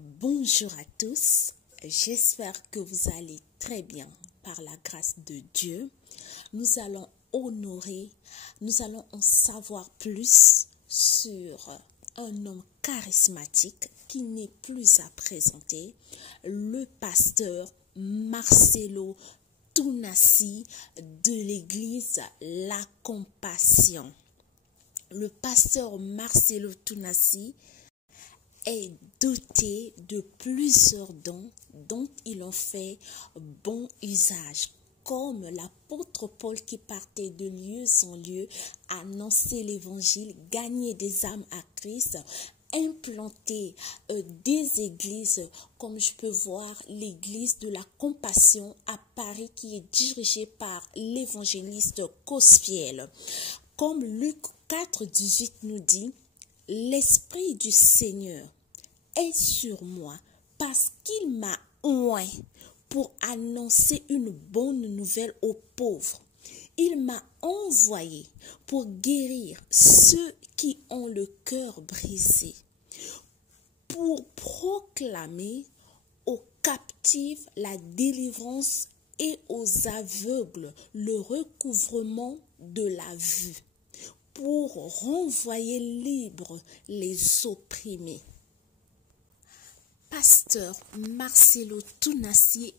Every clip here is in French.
Bonjour à tous, j'espère que vous allez très bien par la grâce de Dieu. Nous allons en savoir plus sur un homme charismatique qui n'est plus à présenter, le pasteur Marcelo Tounassi de l'église La Compassion. Le pasteur Marcelo Tounassi est doté de plusieurs dons dont il en fait bon usage, comme l'apôtre Paul qui partait de lieu en lieu, annoncer l'évangile, gagner des âmes à Christ, implanter des églises, comme je peux voir l'église de la Compassion à Paris qui est dirigée par l'évangéliste Cospiel. Comme Luc 4,18 nous dit, l'Esprit du Seigneur est sur moi parce qu'il m'a oint pour annoncer une bonne nouvelle aux pauvres. Il m'a envoyé pour guérir ceux qui ont le cœur brisé, pour proclamer aux captifs la délivrance et aux aveugles le recouvrement de la vue, pour renvoyer libres les opprimés. Pasteur Marcelo Tounassi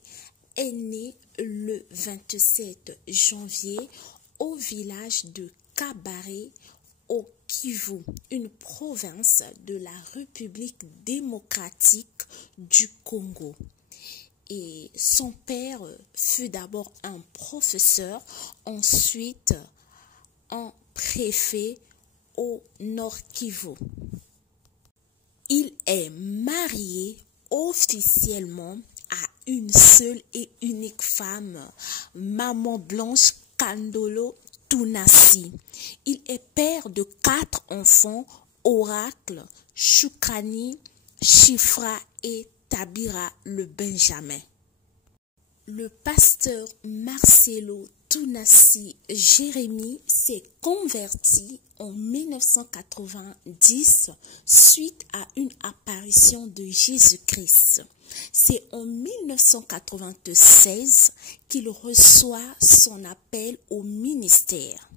est né le 27 janvier au village de Kabaré, au Kivu, une province de la République démocratique du Congo. Et son père fut d'abord un professeur, ensuite un préfet au Nord Kivu. Il est marié officiellement à une seule et unique femme, Maman Blanche Kandolo Tounassi. Il est père de 4 enfants, Oracle, Choukani, Chifra et Tabira le Benjamin. Le pasteur Marcelo Tounassi Jérémie s'est converti en 1990 suite à une apparition de Jésus-Christ. C'est en 1996 qu'il reçoit son appel au ministère.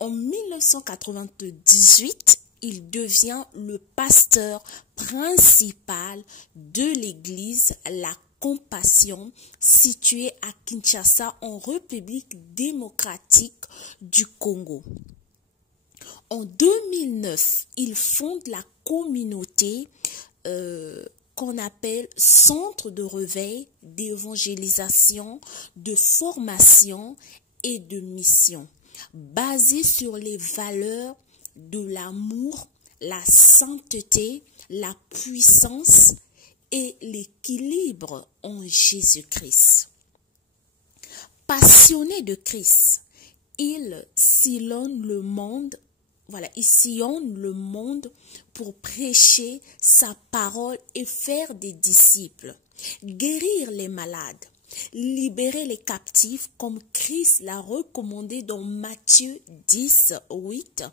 En 1998, il devient le pasteur principal de l'église La Compassion, située à Kinshasa en République démocratique du Congo. En 2009, il fonde la communauté qu'on appelle Centre de réveil, d'évangélisation, de formation et de mission, basé sur les valeurs de l'amour, la sainteté, la puissance et l'équilibre en Jésus-Christ. Passionné de Christ, il sillonne le monde, pour prêcher sa parole et faire des disciples, guérir les malades, libérer les captifs comme Christ l'a recommandé dans Matthieu 10, 8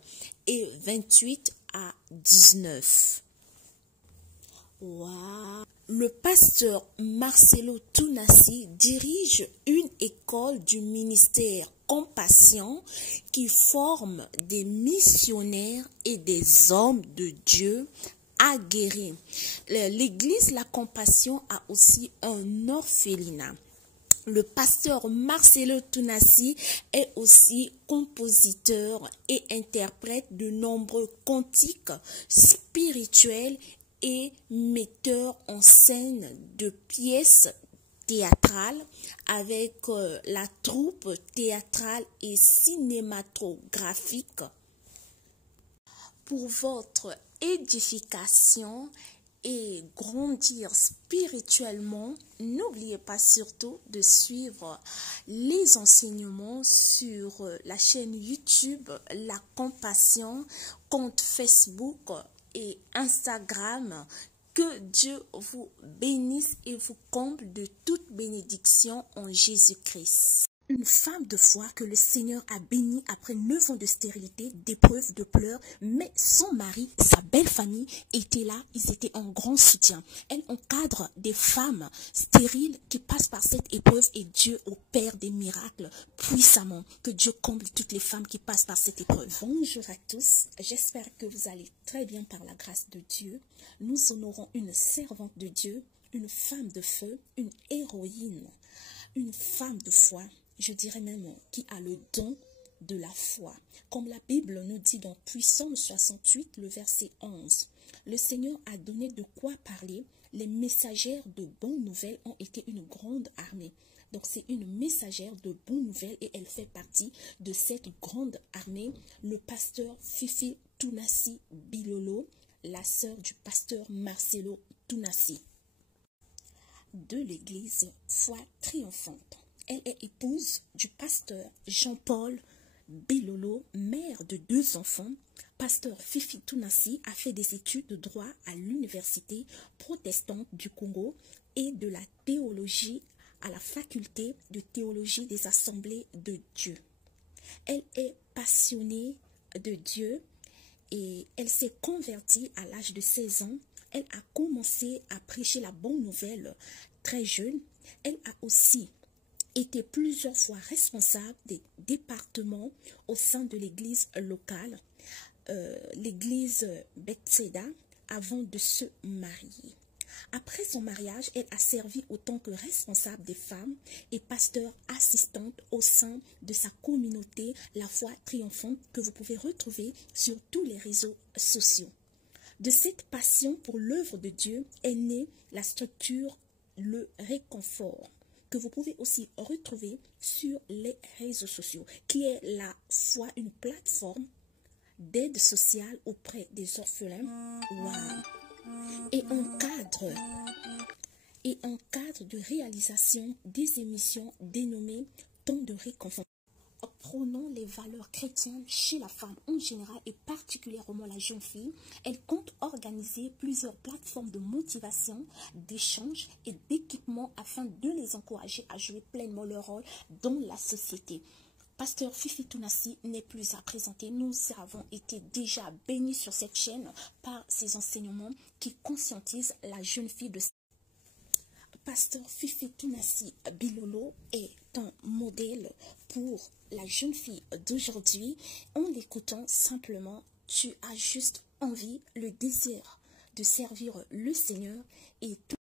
et 28 à 19. Wow. Le pasteur Marcelo Tounassi dirige une école du ministère Compassion qui forme des missionnaires et des hommes de Dieu aguerris. L'église La Compassion a aussi un orphelinat. Le pasteur Marcelo Tounassi est aussi compositeur et interprète de nombreux cantiques spirituels et metteur en scène de pièces théâtrales avec la troupe théâtrale et cinématographique. Pour votre édification et grandir spirituellement, n'oubliez pas surtout de suivre les enseignements sur la chaîne YouTube La Compassion, compte Facebook et Instagram. Que Dieu vous bénisse et vous comble de toute bénédiction en Jésus-Christ. une femme de foi que le Seigneur a bénie après 9 ans de stérilité, d'épreuves, de pleurs, mais son mari, sa belle famille étaient là, ils étaient en grand soutien. Elle encadre des femmes stériles qui passent par cette épreuve et Dieu opère des miracles puissamment. Que Dieu comble toutes les femmes qui passent par cette épreuve. Bonjour à tous, j'espère que vous allez très bien par la grâce de Dieu. Nous honorons une servante de Dieu, une femme de feu, une héroïne, une femme de foi. Je dirais même qui a le don de la foi. Comme la Bible nous dit dans Psaume 68, le verset 11, le Seigneur a donné de quoi parler. Les messagères de bonnes nouvelles ont été une grande armée. Donc c'est une messagère de bonnes nouvelles et elle fait partie de cette grande armée. Le pasteur Fifi Tounassi Bilolo, la sœur du pasteur Marcelo Tounassi de l'église Foi Triomphante. Elle est épouse du pasteur Jean-Paul Bilolo, mère de 2 enfants. Pasteur Fifi Tounassi a fait des études de droit à l'université protestante du Congo et de la théologie à la faculté de théologie des Assemblées de Dieu. Elle est passionnée de Dieu et elle s'est convertie à l'âge de 16 ans. Elle a commencé à prêcher la bonne nouvelle très jeune. Elle a aussi été plusieurs fois responsable des départements au sein de l'église locale, l'église Bethsaida, avant de se marier. Après son mariage, elle a servi autant que responsable des femmes et pasteur assistante au sein de sa communauté, la Foi Triomphante, que vous pouvez retrouver sur tous les réseaux sociaux. De cette passion pour l'œuvre de Dieu est née la structure Le Réconfort, que vous pouvez aussi retrouver sur les réseaux sociaux, qui est la foi, une plateforme d'aide sociale auprès des orphelins. Wow. Et en cadre de réalisation des émissions dénommées Temps de réconfort. Prônant les valeurs chrétiennes chez la femme en général et particulièrement la jeune fille, elle compte organiser plusieurs plateformes de motivation, d'échange et d'équipement afin de les encourager à jouer pleinement leur rôle dans la société. Pasteur Fifi Tounassi n'est plus à présenter. Nous avons été déjà bénis sur cette chaîne par ses enseignements qui conscientisent la jeune fille de Pasteur Fifi Tounassi Bilolo est un modèle pour la jeune fille d'aujourd'hui. En l'écoutant simplement, tu as juste envie, le désir de servir le Seigneur et tout.